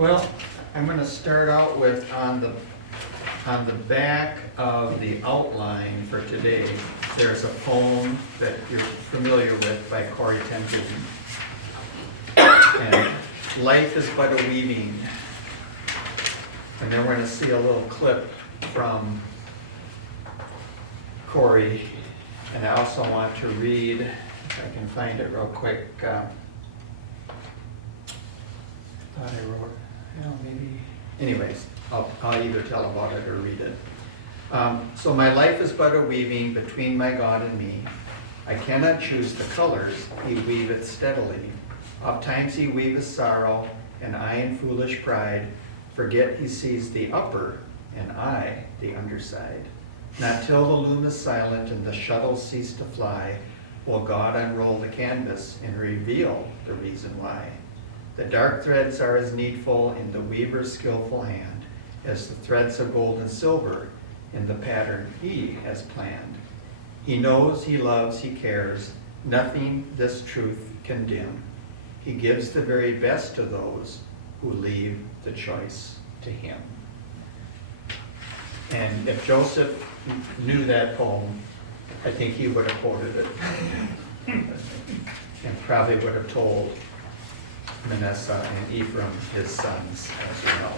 Well, I'm going to start out with on the back of the outline for today, there's a poem that you're familiar with by Corrie ten Boom. And life is but a weaving. And then we're going to see a little clip from Corrie. And I also want to read, if I can find it real quick. Thought I wrote, maybe. Anyways, I'll either tell about it or read it. So my life is but a weaving between my God and me. I cannot choose the colors, he weaveth steadily. Ofttimes he weaveth sorrow, and I in foolish pride forget he sees the upper, and I the underside. Not till the loom is silent and the shuttles cease to fly will God unroll the canvas and reveal the reason why. The dark threads are as needful in the weaver's skillful hand as the threads of gold and silver in the pattern he has planned. He knows, he loves, he cares, nothing this truth can dim. He gives the very best to those who leave the choice to him. And if Joseph knew that poem, I think he would have quoted it. And probably would have told Manasseh and Ephraim, his sons, as you know.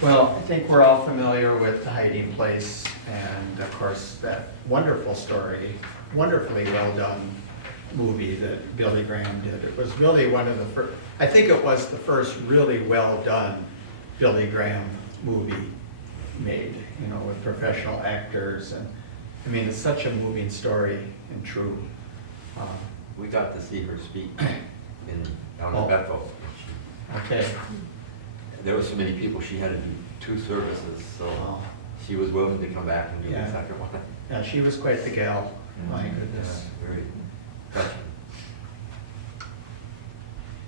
Well, I think we're all familiar with The Hiding Place, and of course that wonderful story, wonderfully well done movie that Billy Graham did. It was really one of the first, I think it was the first really well done Billy Graham movie made, with professional actors. And I mean, it's such a moving story and true. We got to see her speak down in Bethel. Okay. There were so many people, she had to do 2 services, so she was willing to come back and do the second one. Yeah, she was quite the gal. My goodness. Yeah, very touching.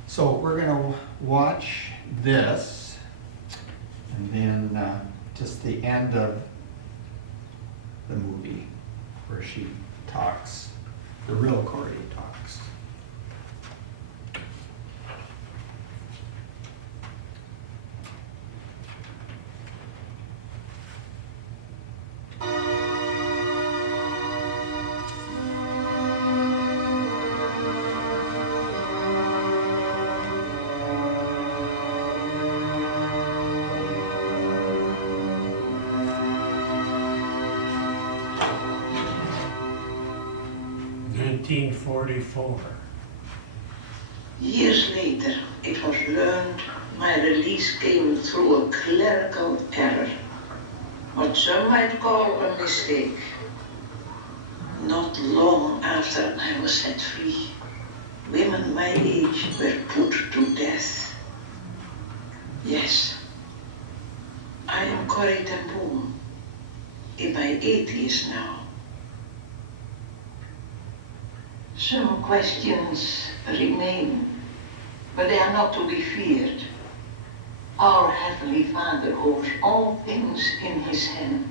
So we're going to watch this, and then just the end of the movie where she talks, the real Corrie talks. (1944). Years later, it was learned my release came through a clerical error, what some might call a mistake. Not long after I was set free, women my age were put to death. Yes, I am Corrie ten Boom, in my 80s now. Some questions remain, but they are not to be feared. Our Heavenly Father holds all things in his hand,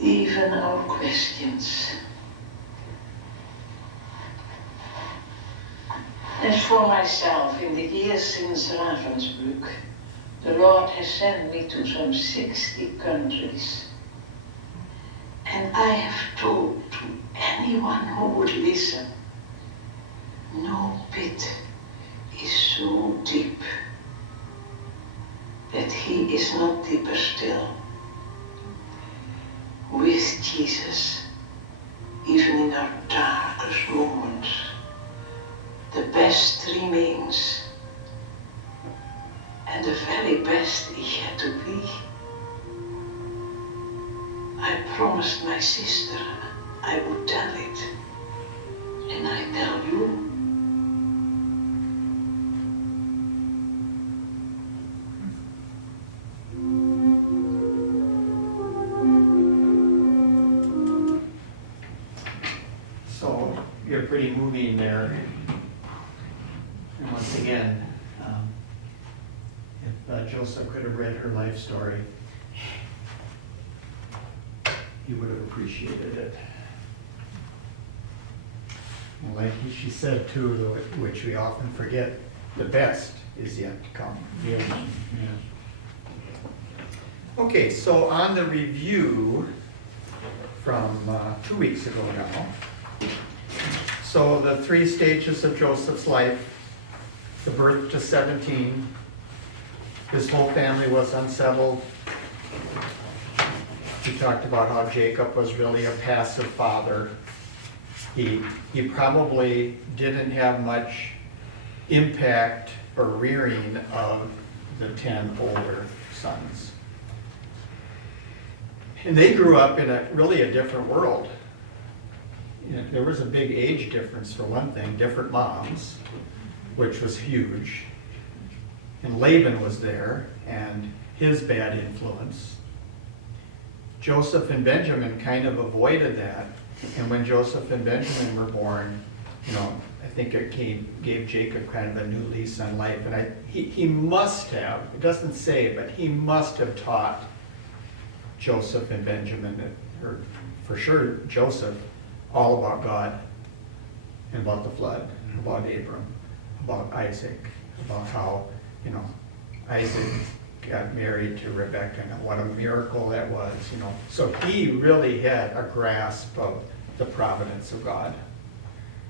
even our questions. As for myself, in the years since Ravensbrück, the Lord has sent me to some 60 countries. And I have told to anyone who would listen, no pit is so deep that he is not deeper still. With Jesus, even in our darkest moments, the best remains, and the very best is yet to be. I promised my sister I would tell it, and I tell you. So you're pretty moving there. And once again, if Joseph could have read her life story, he would have appreciated it. And like she said too, which we often forget, the best is yet to come. Yes, yes. Okay, so on the review from 2 weeks ago now. So the 3 stages of Joseph's life, the birth to 17, his whole family was unsettled. We talked about how Jacob was really a passive father. He probably didn't have much impact or rearing of the 10 older sons. And they grew up in really a different world. You know, there was a big age difference for one thing, different moms, which was huge. And Laban was there, and his bad influence. Joseph and Benjamin kind of avoided that. And when Joseph and Benjamin were born, you know, I think it gave Jacob kind of a new lease on life. And he must have, it doesn't say, but he must have taught Joseph and Benjamin, or for sure Joseph, all about God, and about the flood, about Abram, about Isaac, about how, you know, Isaac got married to Rebekah, and what a miracle that was, you know. So he really had a grasp of the providence of God,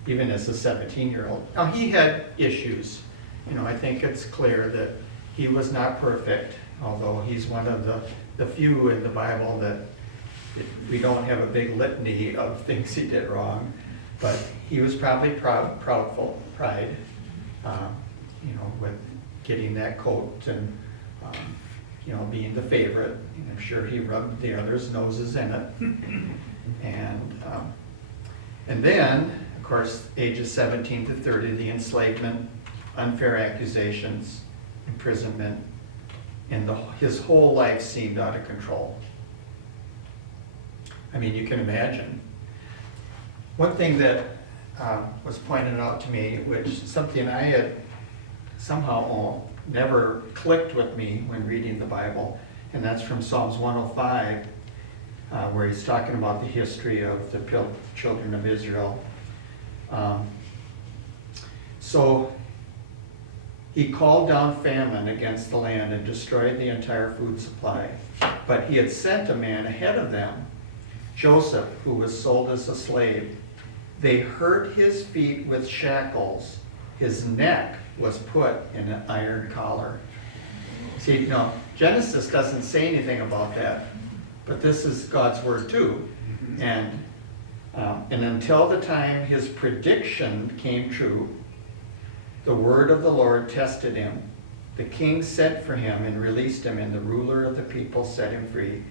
even as a 17-year-old. Now, he had issues. You know, I think it's clear that he was not perfect, although he's one of the few in the Bible that we don't have a big litany of things he did wrong. But he was probably pride, you know, with getting that coat and, you know, being the favorite. And I'm sure he rubbed the others' noses in it. And then, of course, ages 17 to 30, the enslavement, unfair accusations, imprisonment, and his whole life seemed out of control. I mean, you can imagine. One thing that was pointed out to me, which something I had somehow never clicked with me when reading the Bible, and that's from Psalms 105, where he's talking about the history of the children of Israel. So he called down famine against the land and destroyed the entire food supply. But he had sent a man ahead of them, Joseph, who was sold as a slave. They hurt his feet with shackles. His neck was put in an iron collar. See, you know, Genesis doesn't say anything about that, but this is God's word too. And until the time his prediction came true, the word of the Lord tested him. The king sent for him and released him, and the ruler of the people set him free.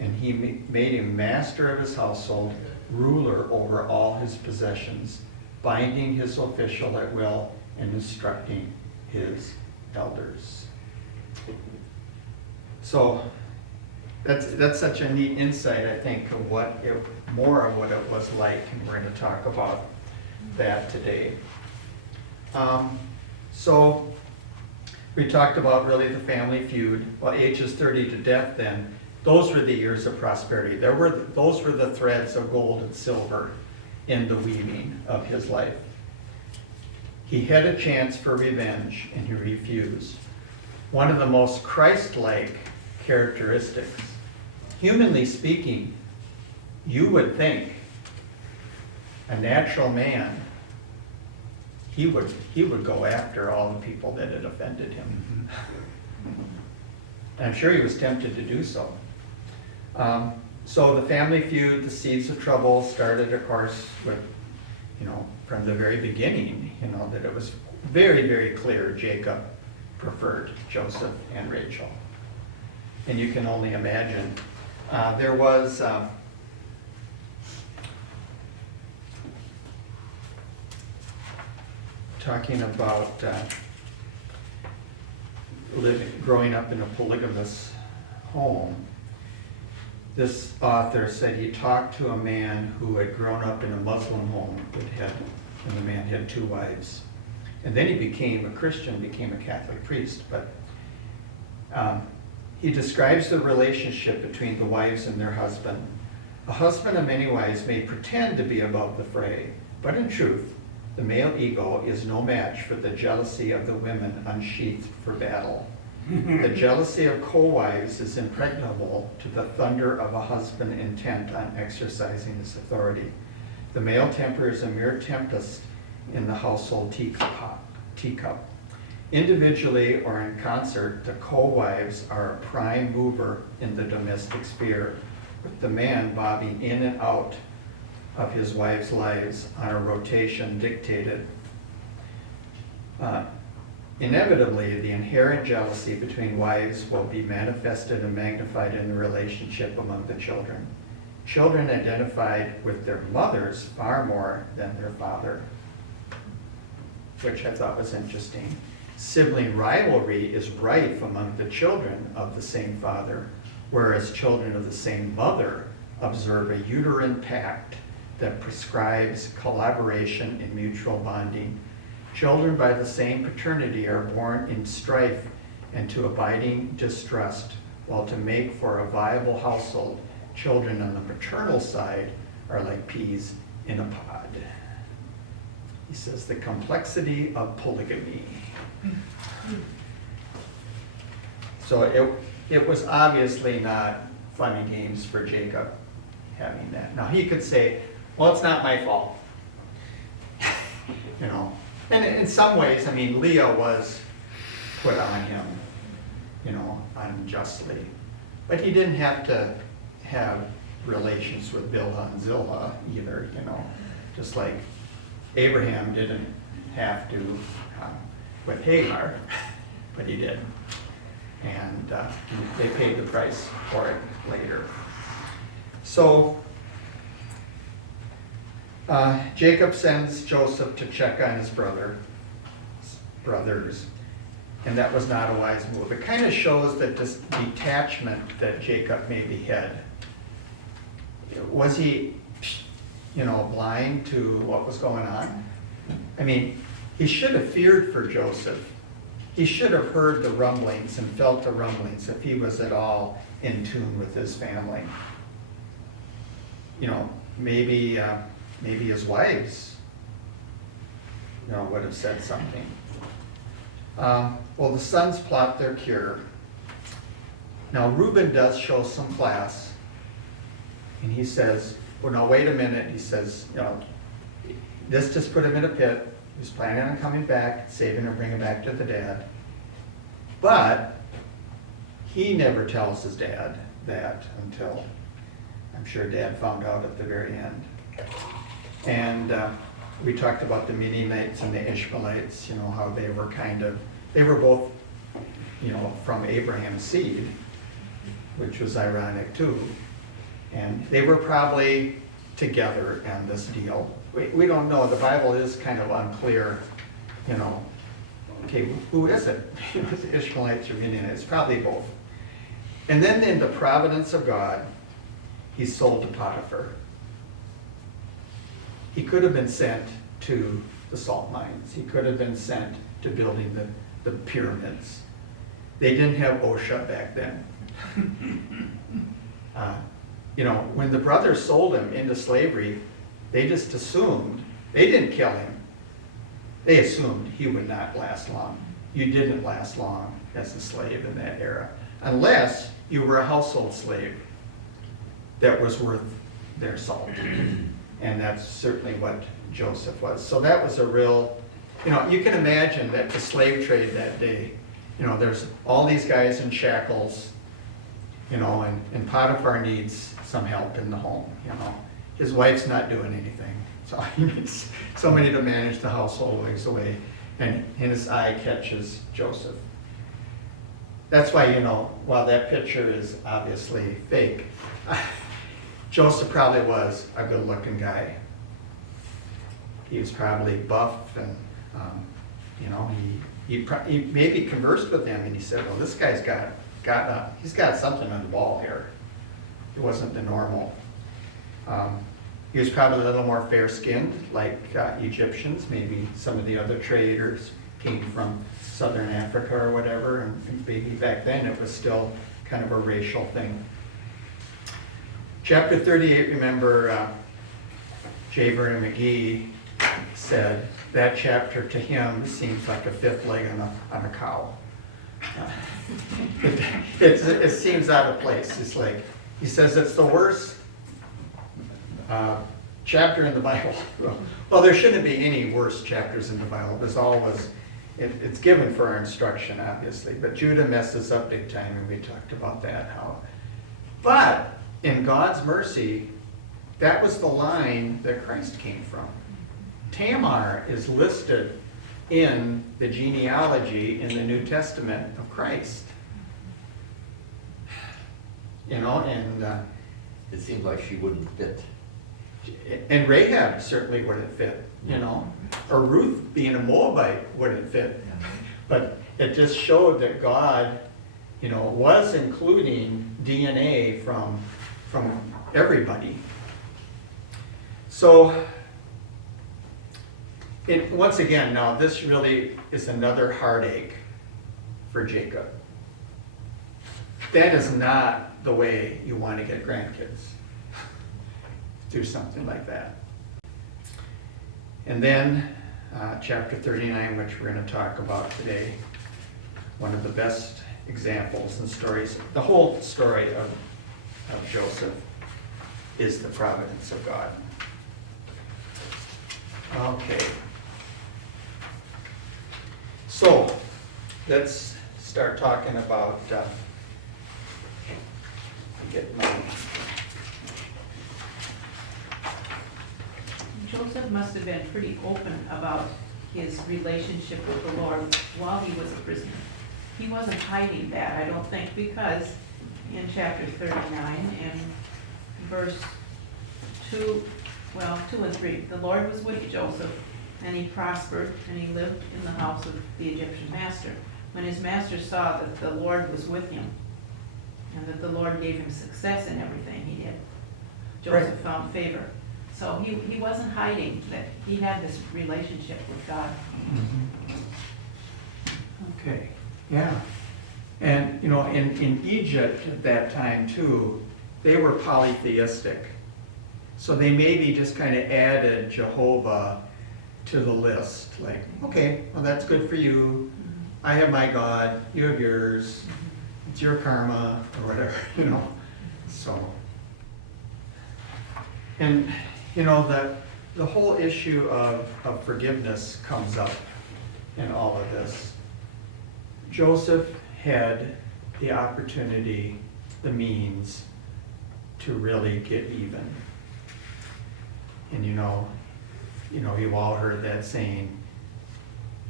And he made him master of his household, ruler over all his possessions, binding his official at will and instructing his elders. So that's such a neat insight, I think, of more of what it was like, and we're going to talk about that today. So we talked about really the family feud. Well, ages 30 to death then, those were the years of prosperity. Those were the threads of gold and silver in the weaving of his life. He had a chance for revenge, and he refused. One of the most Christ-like characteristics. Humanly speaking, you would think a natural man, he would go after all the people that had offended him. I'm sure he was tempted to do so. So the family feud, the seeds of trouble started, of course, with, you know, from the very beginning, you know, that it was very, very clear Jacob preferred Joseph and Rachel. And you can only imagine. There was talking about growing up in a polygamous home. This author said he talked to a man who had grown up in a Muslim home and the man had 2 wives. And then he became a Christian, became a Catholic priest. But he describes the relationship between the wives and their husband. A husband of many wives may pretend to be above the fray, but in truth, The male ego is no match for the jealousy of the women unsheathed for battle. The jealousy of co-wives is impregnable to the thunder of a husband intent on exercising his authority. The male temper is a mere tempest in the household teacup. Individually or in concert, the co-wives are a prime mover in the domestic sphere, with the man bobbing in and out of his wife's lives on a rotation dictated. Inevitably, the inherent jealousy between wives will be manifested and magnified in the relationship among the children. Children identified with their mothers far more than their father, which I thought was interesting. Sibling rivalry is rife among the children of the same father, whereas children of the same mother observe a uterine pact that prescribes collaboration and mutual bonding. Children by the same paternity are born in strife and to abiding distrust, while to make for a viable household, children on the paternal side are like peas in a pod. He says the complexity of polygamy. So it was obviously not fun and games for Jacob having that. Now he could say, well, it's not my fault. You know, and in some ways, I mean, Leah was put on him, you know, unjustly. But he didn't have to have relations with Bilhah and Zillah either, you know, just like Abraham didn't have to with Hagar, but he did. And they paid the price for it later. So Jacob sends Joseph to check on his brothers, and that was not a wise move. It kind of shows that this detachment that Jacob maybe had. Was he, you know, blind to what was going on? I mean, he should have feared for Joseph. He should have heard the rumblings and felt the rumblings if he was at all in tune with his family. You know, maybe his wives, you know, would have said something. Well, the sons plot their cure. Now, Reuben does show some class, and he says, well, no, wait a minute. He says, you know, this just put him in a pit. He was planning on coming back, saving her, bringing her back to the dad. But he never tells his dad that until, I'm sure Dad found out at the very end. And we talked about the Midianites and the Ishmaelites, you know, how they were both, you know, from Abraham's seed, which was ironic too. And they were probably together in this deal. We don't know. The Bible is kind of unclear, you know, okay, who is it? Is it Ishmaelites or Midianites? It's probably both. And then in the providence of God, he's sold to Potiphar. He could have been sent to the salt mines. He could have been sent to building the pyramids. They didn't have OSHA back then. You know, when the brothers sold him into slavery, they just assumed, they didn't kill him. They assumed he would not last long. You didn't last long as a slave in that era, unless you were a household slave that was worth their salt. And that's certainly what Joseph was. So that was a real, you know, you can imagine that the slave trade that day, you know, there's all these guys in shackles, you know, and Potiphar needs some help in the home, you know. His wife's not doing anything, so he needs somebody to manage the household while he's away, and his eye catches Joseph. That's why, you know, while that picture is obviously fake, Joseph probably was a good-looking guy. He was probably buff, and you know, he maybe conversed with him, and he said, "Well, this guy's he's got something on the ball here." It wasn't the normal. He was probably a little more fair-skinned, like Egyptians. Maybe some of the other traders came from southern Africa or whatever, and maybe back then it was still kind of a racial thing. Chapter 38, remember Jaber and McGee said that chapter to him seems like a fifth leg on a cow. It seems out of place. It's like, he says it's the worst chapter in the Bible. Well, there shouldn't be any worse chapters in the Bible. There's always, it's given for our instruction, obviously. But Judah messes up big time, and we talked about that. But in God's mercy, that was the line that Christ came from. Tamar is listed in the genealogy in the New Testament of Christ. You know, and It seems like she wouldn't fit. and Rahab certainly wouldn't fit, you know, or Ruth being a Moabite wouldn't fit. But it just showed that God, you know, was including DNA from everybody. So, once again, now this really is another heartache for Jacob. That is not the way you want to get grandkids. Do something like that. And then chapter 39, which we're going to talk about today, one of the best examples and stories. The whole story of Joseph is the providence of God. Okay. So, let's start talking about get my Joseph must have been pretty open about his relationship with the Lord while he was a prisoner. He wasn't hiding that, I don't think, because in chapter 39 and verse 2 and 3, the Lord was with Joseph, and he prospered, and he lived in the house of the Egyptian master. When his master saw that the Lord was with him, and that the Lord gave him success in everything he did, Joseph found favor. So he wasn't hiding that he had this relationship with God. Okay, yeah. And, you know, in Egypt at that time, too, they were polytheistic. So they maybe just kind of added Jehovah to the list. Like, okay, well, that's good for you. I have my God, you have yours. It's your karma, or whatever, you know. So, and, you know, the whole issue of forgiveness comes up in all of this. Joseph had the opportunity, the means to really get even. And you know, you've all heard that saying,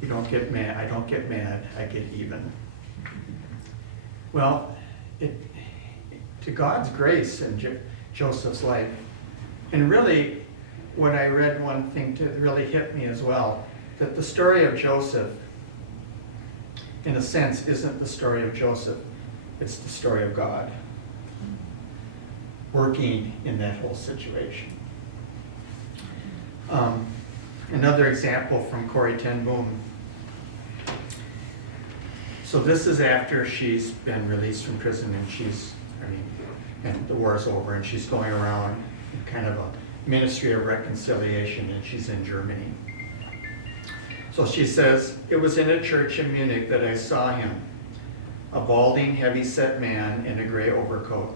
you don't get mad, I don't get mad, I get even. Well, to God's grace in Joseph's life, and really, when I read one thing that really hit me as well, that the story of Joseph, in a sense, isn't the story of Joseph, it's the story of God working in that whole situation. Another example from Corrie ten Boom. So this is after she's been released from prison, and and the war's over, and she's going around in kind of a ministry of reconciliation, and she's in Germany. So she says, it was in a church in Munich that I saw him, a balding, heavy-set man in a gray overcoat,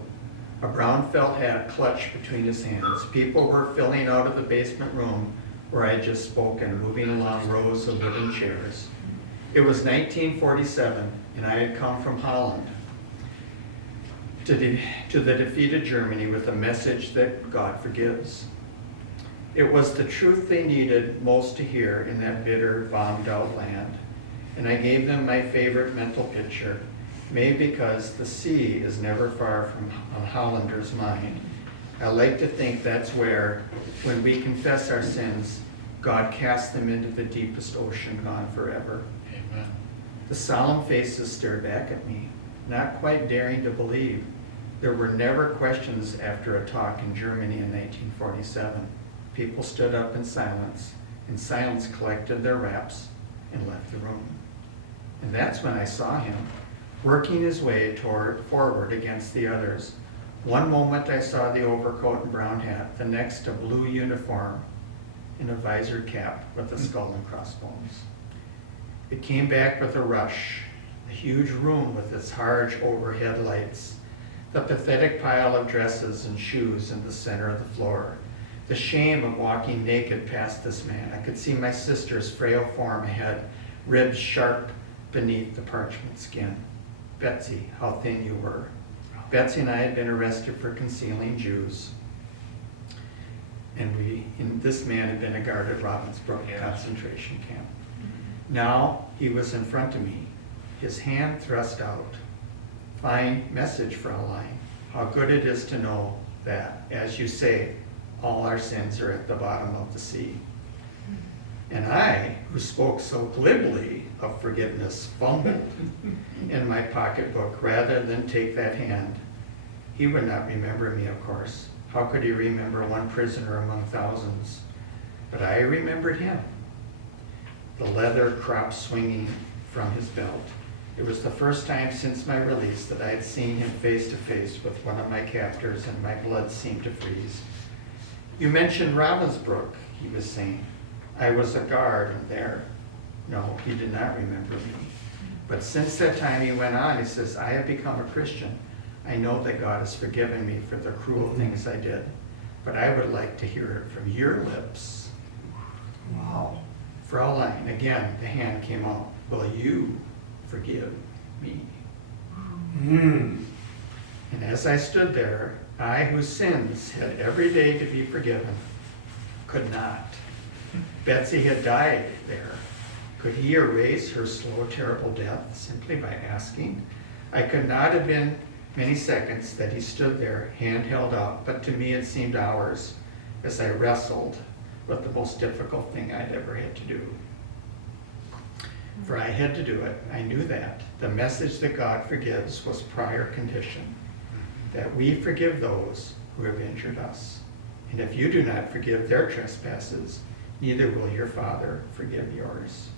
a brown felt hat clutched between his hands. People were filling out of the basement room where I had just spoken, moving along rows of wooden chairs. It was 1947, and I had come from Holland to the defeated Germany with a message that God forgives. It was the truth they needed most to hear in that bitter, bombed-out land. And I gave them my favorite mental picture, made because the sea is never far from a Hollander's mind. I like to think that's where, when we confess our sins, God casts them into the deepest ocean, gone forever. Amen. The solemn faces stared back at me, not quite daring to believe. There were never questions after a talk in Germany in 1947. People stood up in silence, and silence collected their wraps and left the room. And that's when I saw him, working his way forward against the others. One moment I saw the overcoat and brown hat, the next a blue uniform, in a visored cap with a skull and crossbones. It came back with a rush, a huge room with its large overhead lights, the pathetic pile of dresses and shoes in the center of the floor, the shame of walking naked past this man. I could see my sister's frail form ahead, ribs sharp beneath the parchment skin. Betsy, how thin you were. Betsy and I had been arrested for concealing Jews. And this man had been a guard at Ravensbrück concentration camp. Now he was in front of me, his hand thrust out. Fine message, Fraulein. How good it is to know that, as you say, all our sins are at the bottom of the sea. And I, who spoke so glibly of forgiveness, fumbled in my pocketbook rather than take that hand. He would not remember me, of course. How could he remember one prisoner among thousands? But I remembered him. The leather crop swinging from his belt. It was the first time since my release that I had seen him face to face with one of my captors, and my blood seemed to freeze. You mentioned Ravensbrück, he was saying. I was a guard there. No, he did not remember me. But since that time, he went on, he says, I have become a Christian. I know that God has forgiven me for the cruel things I did, but I would like to hear it from your lips. Wow. Fraulein, again, the hand came out. Will you forgive me? And as I stood there, I whose sins had every day to be forgiven, could not. Betsy had died there. Could he erase her slow, terrible death simply by asking? I could not have been many seconds that he stood there, hand held out, but to me it seemed hours as I wrestled with the most difficult thing I'd ever had to do. For I had to do it. I knew that. The message that God forgives was prior condition, that we forgive those who have injured us. And if you do not forgive their trespasses, neither will your Father forgive yours.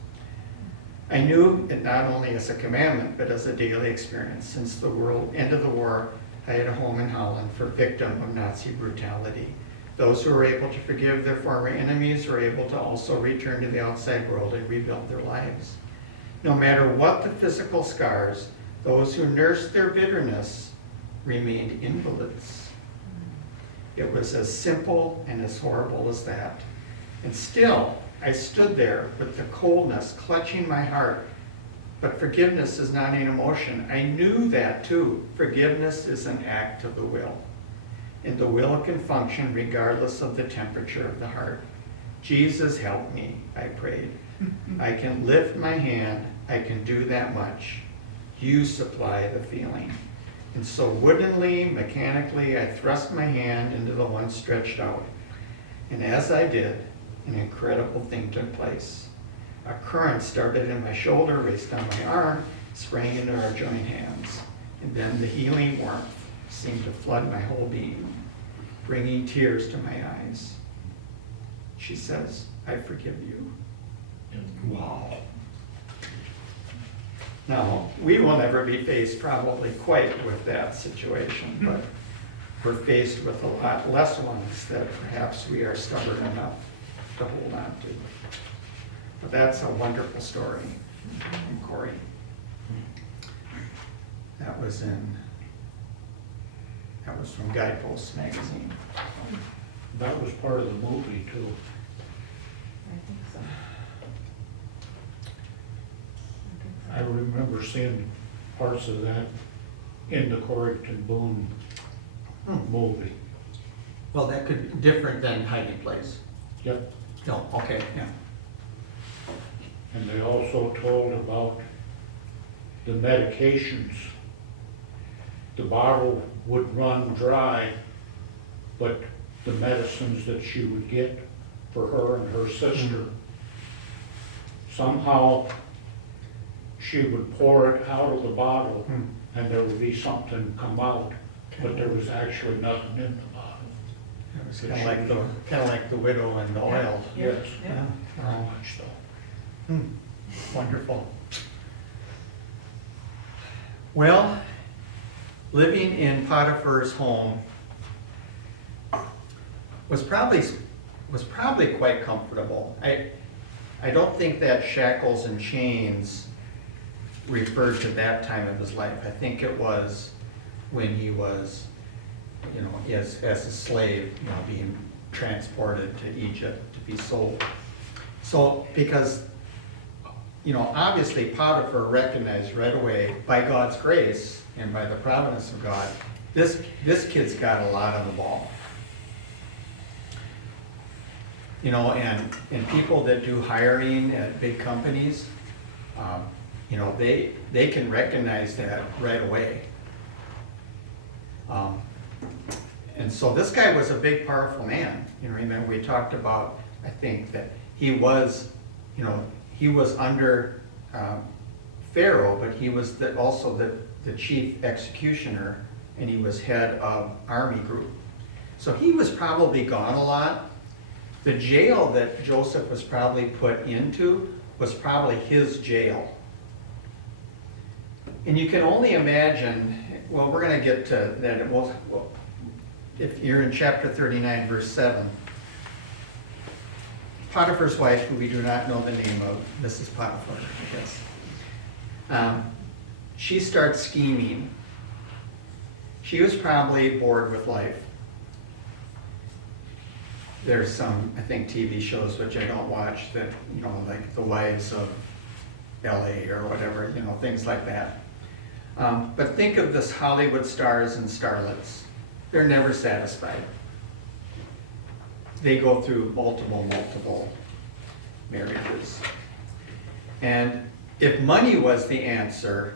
I knew it not only as a commandment, but as a daily experience. Since the end of the war, I had a home in Holland for victims of Nazi brutality. Those who were able to forgive their former enemies were able to also return to the outside world and rebuild their lives. No matter what the physical scars, those who nursed their bitterness remained invalids. It was as simple and as horrible as that. And still, I stood there with the coldness clutching my heart. But forgiveness is not an emotion. I knew that too. Forgiveness is an act of the will. And the will can function regardless of the temperature of the heart. Jesus, help me, I prayed. I can lift my hand. I can do that much. You supply the feeling. And so woodenly, mechanically, I thrust my hand into the one stretched out. And as I did, an incredible thing took place. A current started in my shoulder, raced down my arm, sprang into our joined hands. And then the healing warmth seemed to flood my whole being, bringing tears to my eyes. She says, I forgive you. Wow. Now, we will never be faced probably quite with that situation, but we're faced with a lot less ones that perhaps we are stubborn enough to hold on to. But that's a wonderful story from Corey. That was from Guidepost magazine. That was part of the movie too. I think so. I remember seeing parts of that in the Corey ten Boom movie. Well, that could be different than Hiding Place. Yep. No, okay, yeah. And they also told about the medications. The bottle would run dry, but the medicines that she would get for her and her sister, somehow she would pour it out of the bottle and there would be something come out, but there was actually nothing in the bottle. It was kind of like the widow and the oil. Yes, Yeah. very much so. Wonderful. Well, living in Potiphar's home was probably was probably quite comfortable. I don't think that shackles and chains referred to that time of his life. I think it was when he was, as a slave, being transported to Egypt to be sold. So, because, obviously Potiphar recognized right away, by God's grace and by the providence of God, this kid's got a lot on the ball. And people that do hiring at big companies, they can recognize that right away. And so this guy was a big, powerful man. Remember we talked about, I think, that he was under Pharaoh, but he was also the chief executioner, and he was head of army group. So he was probably gone a lot. The jail that Joseph was probably put into was probably his jail. And you can only imagine, well, we're going to get to that. Well, if you're in chapter 39, verse 7, Potiphar's wife, who we do not know the name of, Mrs. Potiphar, I guess, she starts scheming. She was probably bored with life. There's some, I think, TV shows which I don't watch that, like The Wives of LA or whatever, things like that. But think of this Hollywood stars and starlets. They're never satisfied. They go through multiple marriages. And if money was the answer,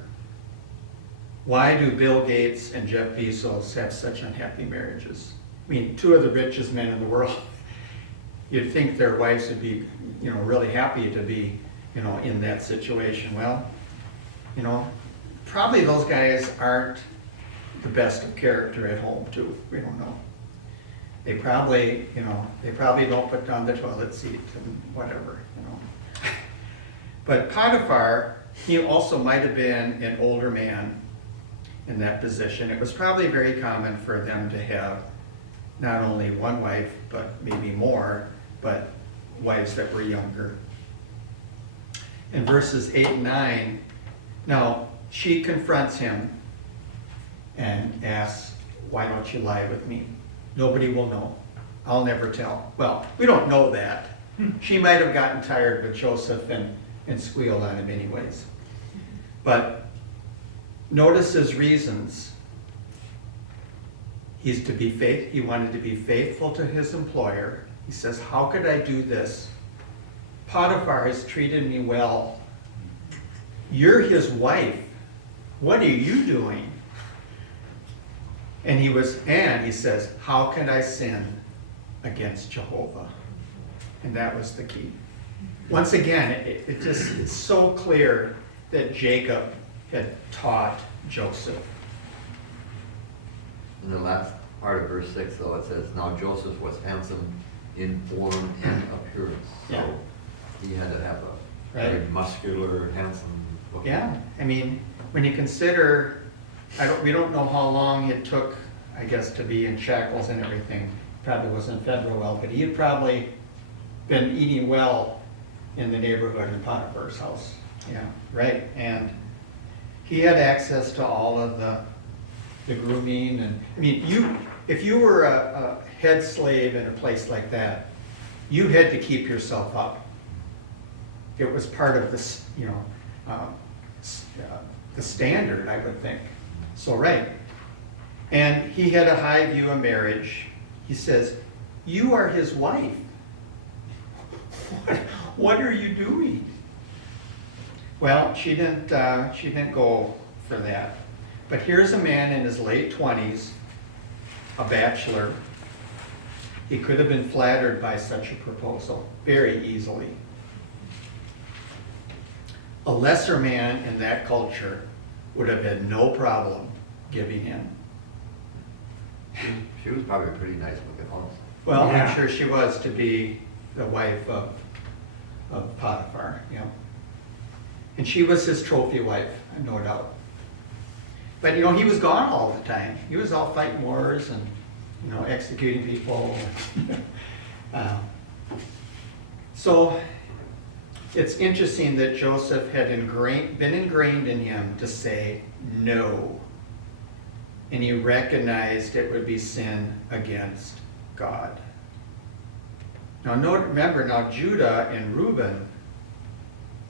why do Bill Gates and Jeff Bezos have such unhappy marriages? I mean, two of the richest men in the world. You'd think their wives would be, really happy to be, in that situation. Well, probably those guys aren't the best of character at home too. We don't know. They probably don't put down the toilet seat and whatever, But Potiphar, he also might have been an older man in that position. It was probably very common for them to have not only one wife, but maybe more, but wives that were younger. In verses 8 and 9, now she confronts him and asks, why don't you lie with me? Nobody will know. I'll never tell. Well, we don't know that. She might have gotten tired with Joseph and squealed on him anyways. But notice his reasons. He wanted to be faithful to his employer. He says, how could I do this? Potiphar has treated me well. You're his wife. What are you doing? And he says, how can I sin against Jehovah? And that was the key. Once again, it's so clear that Jacob had taught Joseph. In the last part of verse 6, though, it says, now Joseph was handsome in form and appearance. So Yeah. he had to have a Right. very muscular, handsome looking. Yeah, I mean, when you consider, we don't know how long it took, I guess, to be in shackles and everything. Probably wasn't fed real well, but he had probably been eating well in the neighborhood in Potiphar's house. Yeah, right. And he had access to all of the grooming, and I mean, if you were a head slave in a place like that, you had to keep yourself up. It was part of this, the standard, I would think. So, right. And he had a high view of marriage. He says, you are his wife. What are you doing? Well, she didn't go for that. But here's a man in his late 20s, a bachelor. He could have been flattered by such a proposal very easily. A lesser man in that culture would have had no problem giving in. She was probably pretty nice looking also. Well, Yeah. I'm sure she was to be the wife of Potiphar, And she was his trophy wife, no doubt. But, he was gone all the time. He was all fighting wars and, executing people. So it's interesting that Joseph had been ingrained in him to say no. And he recognized it would be sin against God. Now remember, Judah and Reuben,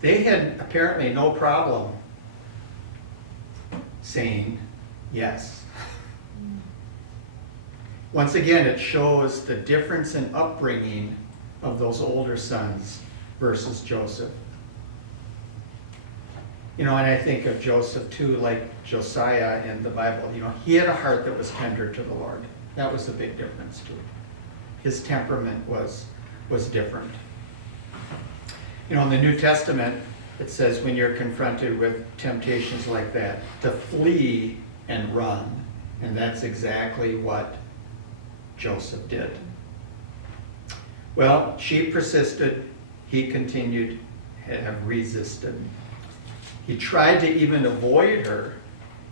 they had apparently no problem saying yes. Once again, it shows the difference in upbringing of those older sons versus Joseph. And I think of Joseph too, like Josiah in the Bible. He had a heart that was tender to the Lord. That was a big difference too. His temperament was different. In the New Testament, it says when you're confronted with temptations like that, to flee and run. And that's exactly what Joseph did. Well, she persisted. He continued, have resisted. He tried to even avoid her.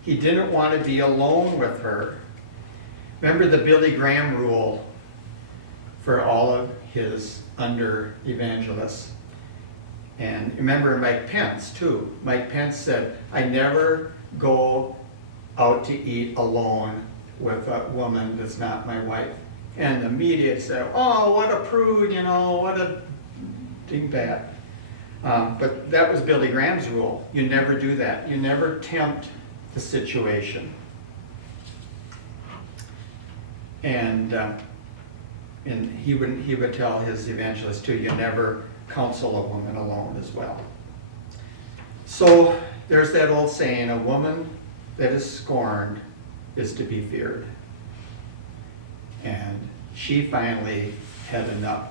He didn't want to be alone with her. Remember the Billy Graham rule for all of his under evangelists. And remember Mike Pence too. Mike Pence said, I never go out to eat alone with a woman that's not my wife. And the media said, oh, what a prude, what a dingbat. But that was Billy Graham's rule. You never do that. You never tempt the situation. And he would tell his evangelists too, you never counsel a woman alone as well. So there's that old saying, a woman that is scorned is to be feared. And she finally had enough.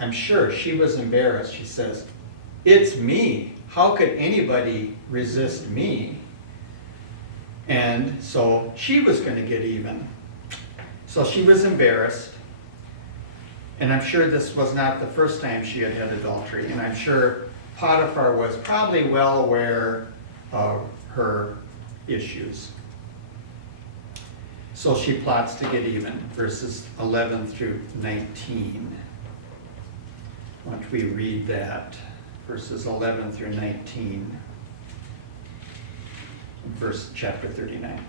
I'm sure she was embarrassed. She says, it's me. How could anybody resist me? And so she was going to get even. So she was embarrassed. And I'm sure this was not the first time she had adultery. And I'm sure Potiphar was probably well aware of her issues. So she plots to get even, verses 11 through 19. Why don't we read that? Verses 11 through 19. Chapter 39.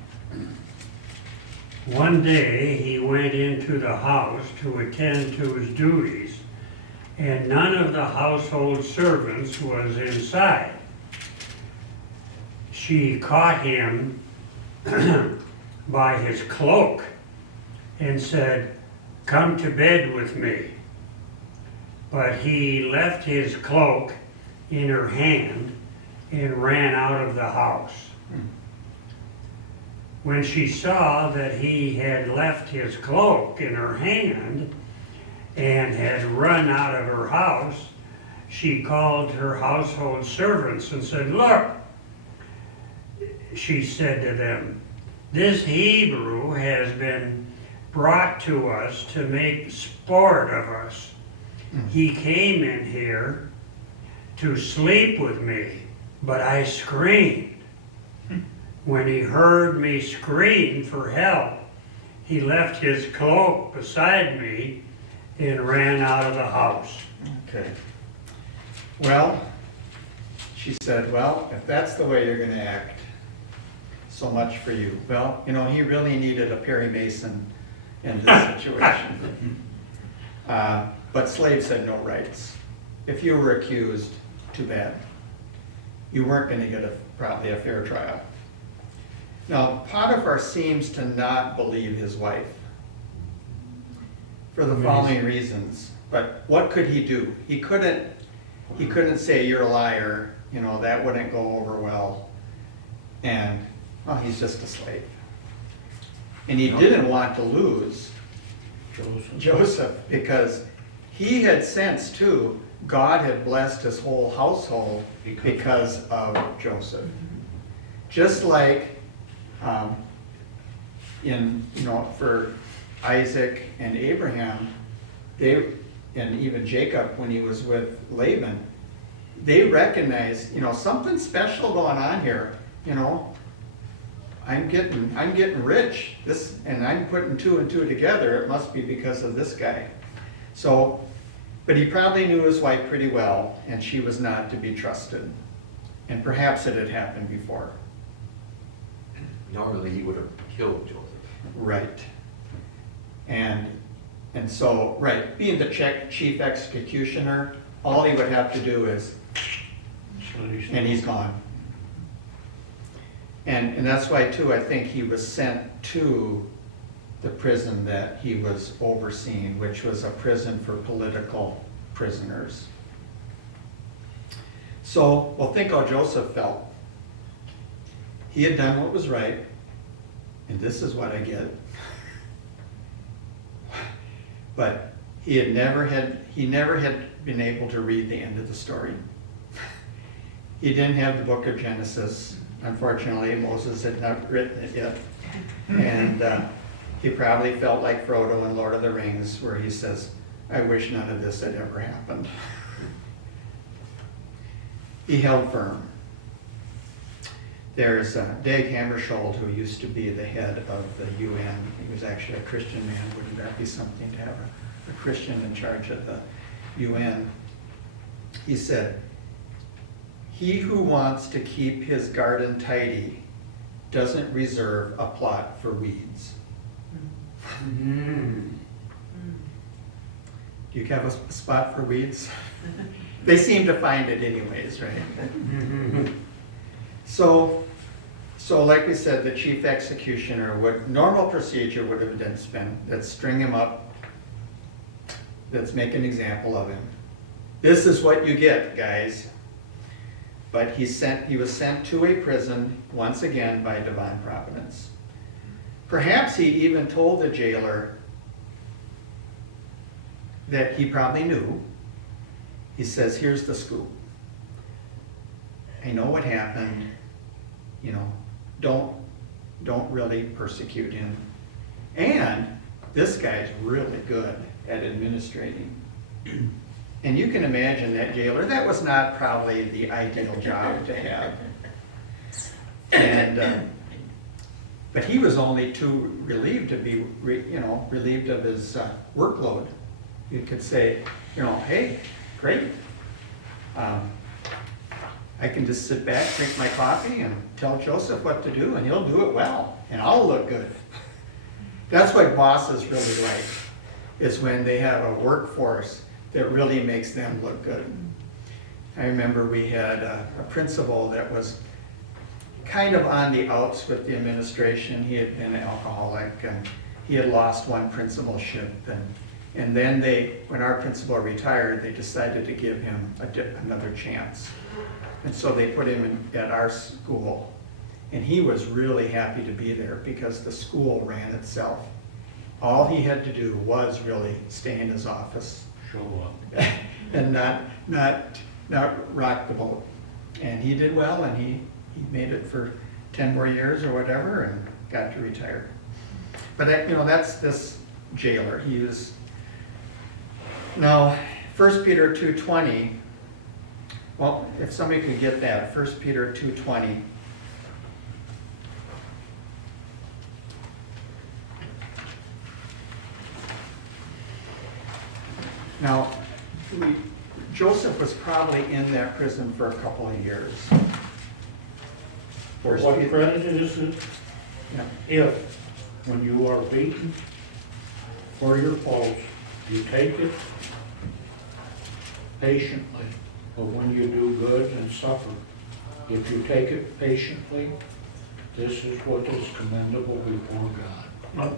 One day he went into the house to attend to his duties, and none of the household servants was inside. She caught him by his cloak and said, "Come to bed with me." But he left his cloak in her hand and ran out of the house. When she saw that he had left his cloak in her hand and had run out of her house, she called her household servants and said, "Look," she said to them, "this Hebrew has been brought to us to make sport of us. He came in here to sleep with me, but I screamed. When he heard me scream for help, he left his cloak beside me and ran out of the house." Okay. Well, she said, well, if that's the way you're going to act, so much for you. Well, he really needed a Perry Mason in this situation. But slaves had no rights. If you were accused, too bad. You weren't going to get probably a fair trial. Now, Potiphar seems to not believe his wife for the following reasons. But what could he do? He couldn't say, "You're a liar." That wouldn't go over well. And, well, he's just a slave. And he didn't want to lose Joseph because he had sensed too, God had blessed his whole household because of Joseph. Just like for Isaac and Abraham, and even Jacob when he was with Laban, they recognized, something special going on here. I'm getting rich. And I'm putting two and two together. It must be because of this guy. So, but he probably knew his wife pretty well, and she was not to be trusted. And perhaps it had happened before. Normally, he would have killed Joseph. Right. And so, right, being the chief executioner, all he would have to do is, and he's gone. And that's why too, I think he was sent to the prison that he was overseeing, which was a prison for political prisoners. So, well, think how Joseph felt. He had done what was right, and this is what I get. But he never had been able to read the end of the story. He didn't have the book of Genesis. Unfortunately, Moses had not written it yet. And he probably felt like Frodo in Lord of the Rings, where he says, I wish none of this had ever happened. He held firm. There's Dag Hammarskjöld, who used to be the head of the UN. He was actually a Christian man. Wouldn't that be something to have a Christian in charge of the UN? He said, he who wants to keep his garden tidy doesn't reserve a plot for weeds. Mm. Do you have a spot for weeds? They seem to find it anyways, right? So like we said, the chief executioner, normal procedure would have been, let's string him up, let's make an example of him. This is what you get, guys. But he was sent to a prison, once again, by divine providence. Perhaps he even told the jailer that he probably knew. He says, here's the scoop. I know what happened. Don't really persecute him. And this guy's really good at administrating. And you can imagine that jailer, that was not probably the ideal job to have. And, but he was only too relieved to be, relieved of his workload. You could say, hey, great. I can just sit back, drink my coffee, and tell Joseph what to do, and he'll do it well, and I'll look good. That's what bosses really like, is when they have a workforce that really makes them look good. I remember we had a principal that was kind of on the outs with the administration. He had been an alcoholic, and he had lost one principalship, and then when our principal retired, they decided to give him another chance. And so they put him at our school, and he was really happy to be there because the school ran itself. All he had to do was really stay in his office, Show up. and not rock the boat. And he did well, and he made it for 10 more years or whatever, and got to retire. But that's this jailer. He was now 1 Peter 2:20. Well, if somebody could get that, 1 Peter 2:20. Now, Joseph was probably in that prison for a couple of years. For what credit is it? Yeah. If, when you are beaten for your faults, you take it patiently, but when you do good and suffer, if you take it patiently, this is what is commendable before God.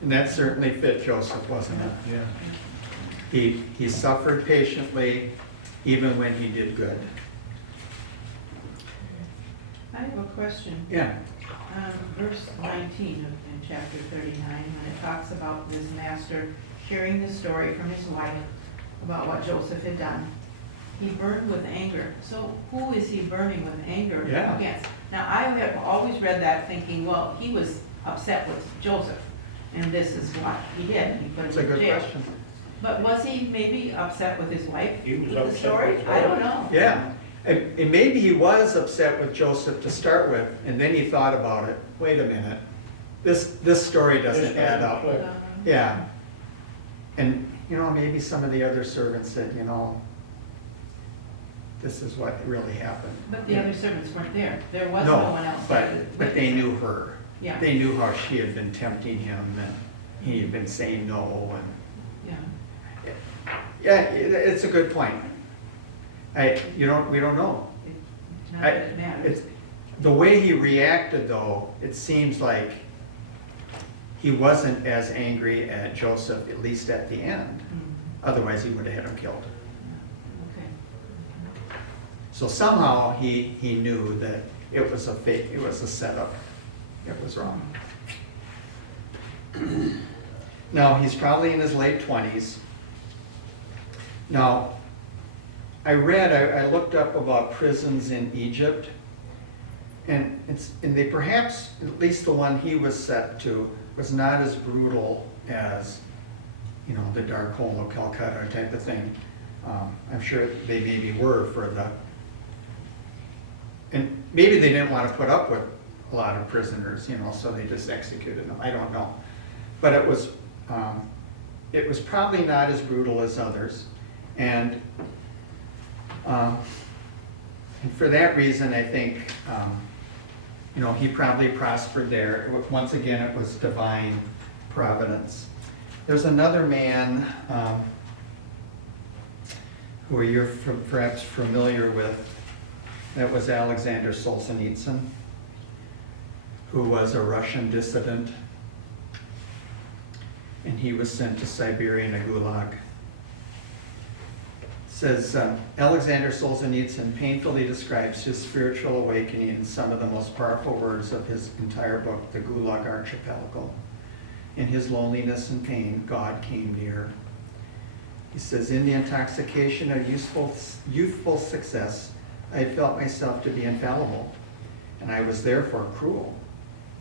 And that certainly fit Joseph, wasn't it? Yeah. He suffered patiently even when he did good. I have a question. Yeah. Verse 19 in chapter 39, when it talks about this master hearing the story from his wife about what Joseph had done. He burned with anger. So who is he burning with anger Yeah. against? Now, I have always read that thinking, well, he was upset with Joseph, and this is what he did. He put That's him a in good jail. question. But was he maybe upset with his wife? He was with the upset story? with her. I don't know. Yeah. And maybe he was upset with Joseph to start with, and then he thought about it. Wait a minute. This story doesn't add up. Click. Yeah. And, maybe some of the other servants said, this is what really happened. But the other servants weren't there. There was no one else. But they knew her. Yeah. They knew how she had been tempting him, and he had been saying no, and Yeah. yeah, it's a good point. We don't know. Not that it matters. The way he reacted, though, it seems like he wasn't as angry at Joseph, at least at the end. Otherwise, he would have had him killed. Okay. So somehow he knew that it was a fake, it was a setup. It was wrong. Now, he's probably in his late 20s. Now, I looked up about prisons in Egypt, and they perhaps, at least the one he was set to, was not as brutal as, the dark hole of Calcutta type of thing. I'm sure they maybe were and maybe they didn't want to put up with a lot of prisoners, so they just executed them. I don't know. But it was probably not as brutal as others. And for that reason, I think, he probably prospered there. Once again, it was divine providence. There's another man who you're perhaps familiar with. That was Alexander Solzhenitsyn, who was a Russian dissident. And he was sent to Siberia in a gulag. Says Alexander Solzhenitsyn painfully describes his spiritual awakening in some of the most powerful words of his entire book, The Gulag Archipelago. In his loneliness and pain, God came near. He says, in the intoxication of youthful success, I had felt myself to be infallible, and I was therefore cruel.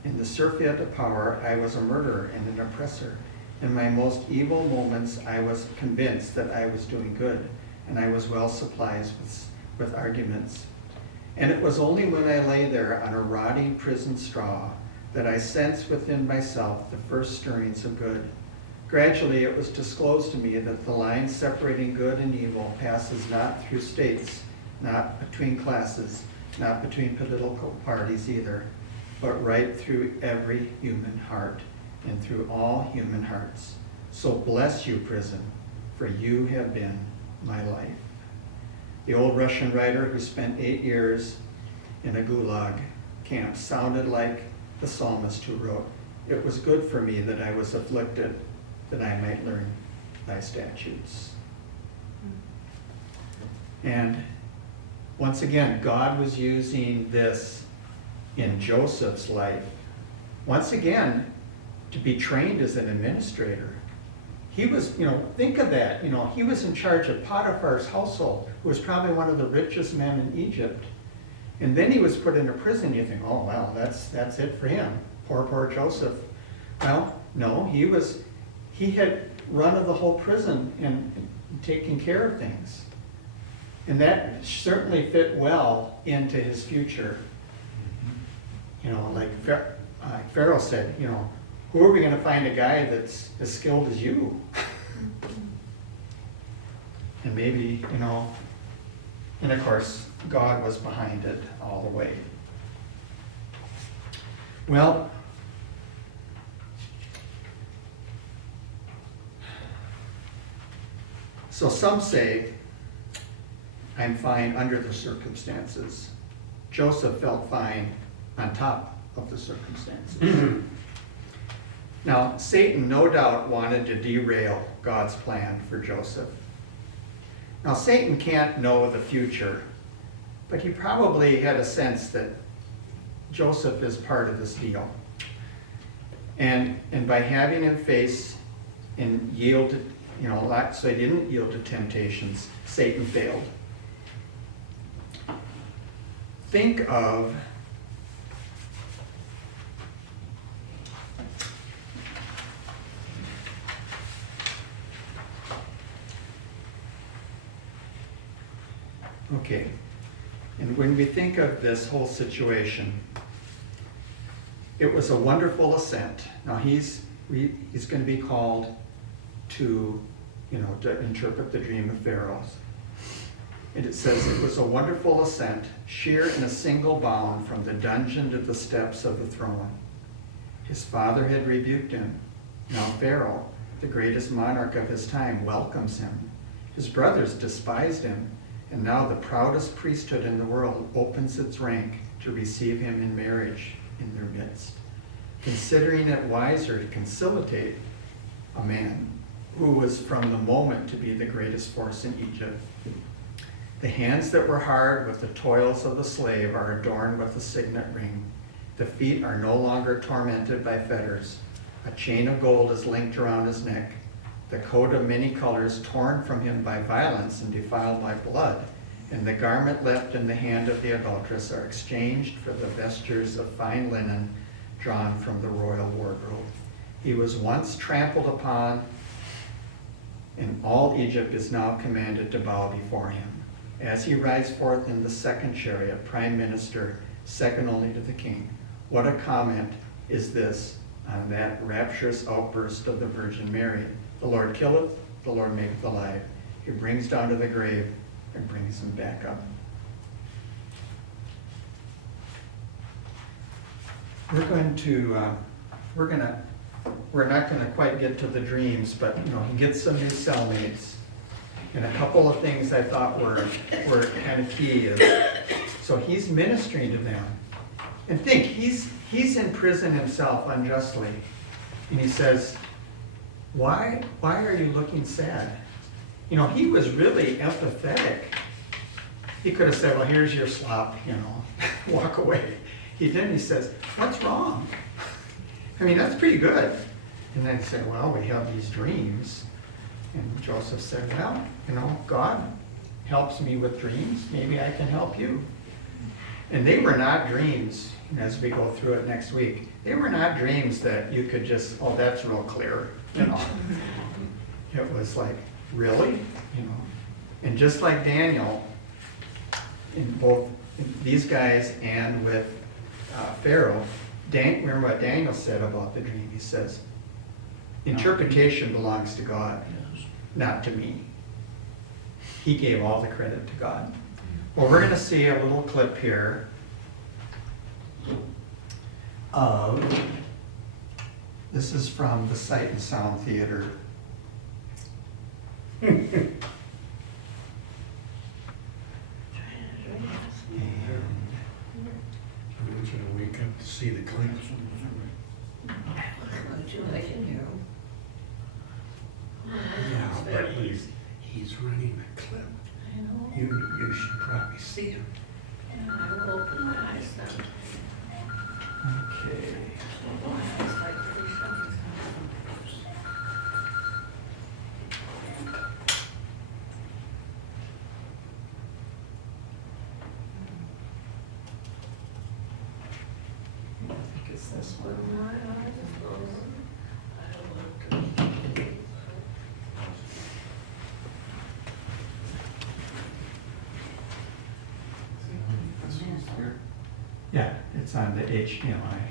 In the surfeit of power, I was a murderer and an oppressor. In my most evil moments, I was convinced that I was doing good, and I was well supplied with arguments. And it was only when I lay there on a rotting prison straw that I sensed within myself the first stirrings of good. Gradually, it was disclosed to me that the line separating good and evil passes not through states, not between classes, not between political parties either, but right through every human heart and through all human hearts. So bless you, prison, for you have been my life. The old Russian writer who spent 8 years in a gulag camp sounded like the psalmist who wrote, "It was good for me that I was afflicted, that I might learn thy statutes." And once again, God was using this in Joseph's life, once again, to be trained as an administrator. He was, think of that, he was in charge of Potiphar's household, who was probably one of the richest men in Egypt. And then he was put into prison. You think, oh, well, that's it for him. Poor Joseph. Well, no, he had run of the whole prison and taken care of things. And that certainly fit well into his future. Like Pharaoh said, who are we going to find a guy that's as skilled as you? And maybe, and of course, God was behind it all the way. Well, so some say, I'm fine under the circumstances. Joseph felt fine on top of the circumstances. Now, Satan no doubt wanted to derail God's plan for Joseph. Now, Satan can't know the future, but he probably had a sense that Joseph is part of this deal. And by having him face and yield, so he didn't yield to temptations, Satan failed. Think of okay, and when we think of this whole situation, it was a wonderful ascent. Now he's going to be called to to interpret the dream of Pharaoh's. And it says, it was a wonderful ascent, sheer in a single bound from the dungeon to the steps of the throne. His father had rebuked him. Now Pharaoh, the greatest monarch of his time, welcomes him. His brothers despised him, and now the proudest priesthood in the world opens its rank to receive him in marriage in their midst, considering it wiser to conciliate a man who was from the moment to be the greatest force in Egypt. The hands that were hard with the toils of the slave are adorned with a signet ring. The feet are no longer tormented by fetters. A chain of gold is linked around his neck. The coat of many colors torn from him by violence and defiled by blood, and the garment left in the hand of the adulteress are exchanged for the vestures of fine linen drawn from the royal wardrobe. He was once trampled upon, and all Egypt is now commanded to bow before him. As he rides forth in the second chariot, prime minister, second only to the king. What a comment is this on that rapturous outburst of the Virgin Mary. The Lord killeth, the Lord maketh alive. He brings down to the grave and brings him back up. We're not going to quite get to the dreams, but he gets some new cellmates. And a couple of things I thought were kind of key is, so he's ministering to them. And think, he's in prison himself unjustly. And he says, why are you looking sad? He was really empathetic. He could have said, well, here's your slop, walk away. He didn't. He says, what's wrong? That's pretty good. And then he said, well, we have these dreams. And Joseph said, well, God helps me with dreams. Maybe I can help you. And they were not dreams, as we go through it next week. They were not dreams that you could just, oh, that's real clear, It was like, really? And just like Daniel, in both these guys and with Pharaoh, remember what Daniel said about the dream. He says, interpretation belongs to God, not to me. He gave all the credit to God. Well, we're going to see a little clip here of, this is from the Sight and Sound Theater. I'm going to wake up to see the clip. Yeah, but he's running the clip. You should probably see him. Okay. I think it's this one. Yeah, it's on the HDMI.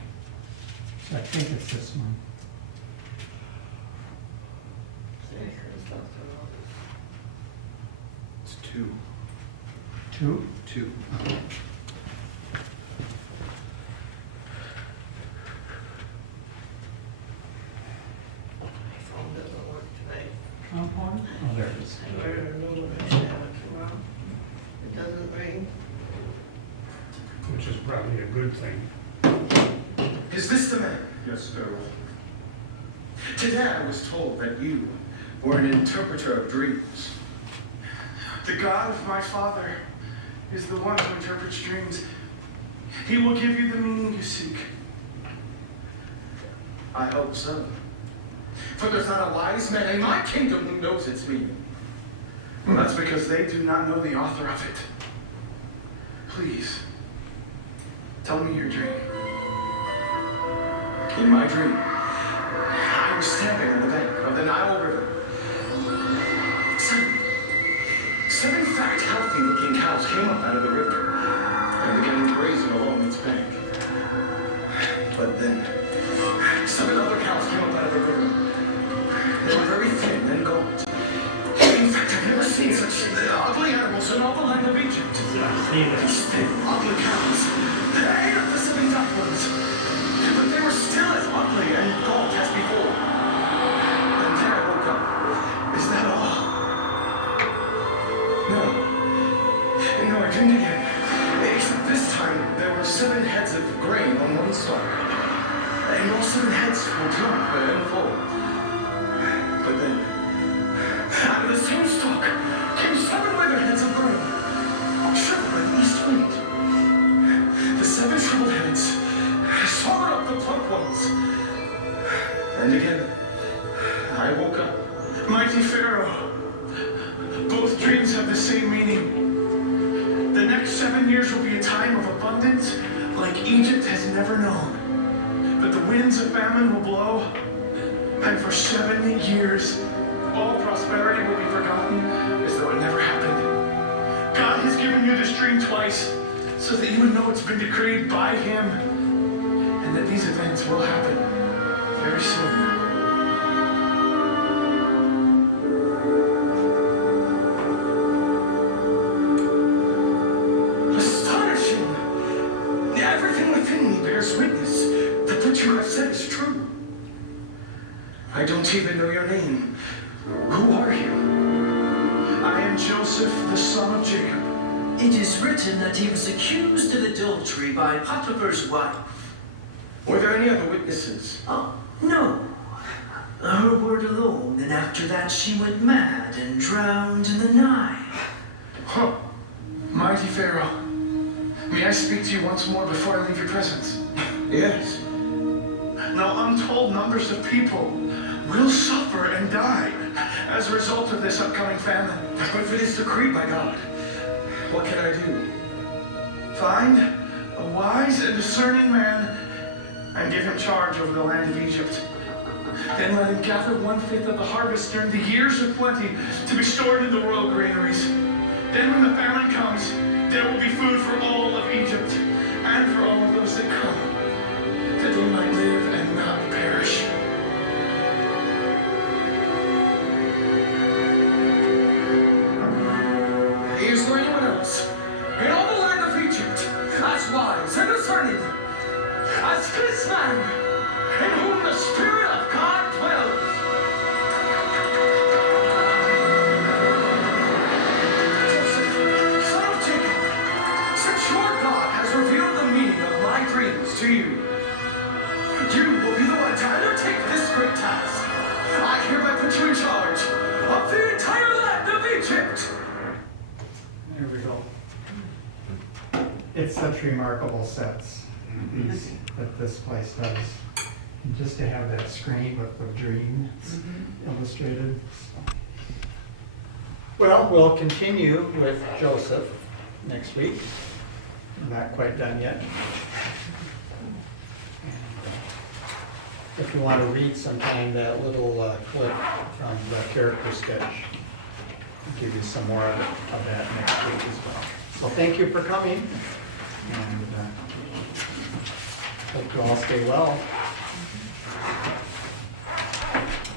So I think it's this one. It's two. Two? Two. Compound? Oh, there it is. It doesn't ring. Which is probably a good thing. Is this the man? Yes, Pharaoh. Today I was told that you were an interpreter of dreams. The God of my father is the one who interprets dreams. He will give you the meaning you seek. I hope so. For there's not a wise man in my kingdom who knows its meaning. Well, that's because they do not know the author of it. Please, tell me your dream. In my dream, I was standing on the bank of the Nile River. Seven fat, healthy-looking cows came up out of the river and began to graze along its bank. But then, 7 other cows came up out of the river. They were very thin and gaunt, such ugly animals in all the land of Egypt. See that? These big, ugly cows. They ate up the 7 ducklings. But they were still as ugly and gaunt as before. And then I woke up. Is that all? No. No, I dreamed again. Except this time, there were 7 heads of grain on one stalk. And all 7 heads were drunk and full. But then, out of the same stalk came 7 withered heads of grain, shriveled by the east wind. The 7 shriveled heads swallowed up the plump ones. And again, I woke up. Mighty Pharaoh, both dreams have the same meaning. The next 7 years will be a time of abundance like Egypt has never known. But the winds of famine will blow, and for 7 years, all prosperity will be forgotten as though it never happened. God has given you this dream twice so that you would know it's been decreed by Him and that these events will happen very soon. Astonishing! Everything within me bears witness that what you have said is true. I don't even know your name. Who are you? I am Joseph, the son of Jacob. It is written that he was accused of adultery by Potiphar's wife. Were there any other witnesses? Oh, no. Her word alone, and after that she went mad and drowned in the Nile. Huh. Mighty Pharaoh, may I speak to you once more before I leave your presence? Yes. Now, untold numbers of people will suffer and die as a result of this upcoming famine. But if it is decreed by God, what can I do? Find a wise and discerning man and give him charge over the land of Egypt. Then let him gather 1/5 of the harvest during the years of plenty to be stored in the royal granaries. Then when the famine comes, there will be food for all of Egypt and for all of those that come, that they might live and not perish. Is there anyone else in all the land of Egypt as wise and discerning as this man in whom the Spirit of God dwells? Joseph, son of Jacob, since your God has revealed the meaning of my dreams to you, you will be the one to undertake this great task. I hereby put you in charge of the entire land of Egypt. There we go. It's such remarkable sets these, that this place does. And just to have that screen with the dream illustrated. So. Well, we'll continue with Joseph next week. Not quite done yet. If you want to read sometime that little clip from the character sketch, I'll give you some more of that next week as well. So thank you for coming, and hope you all stay well.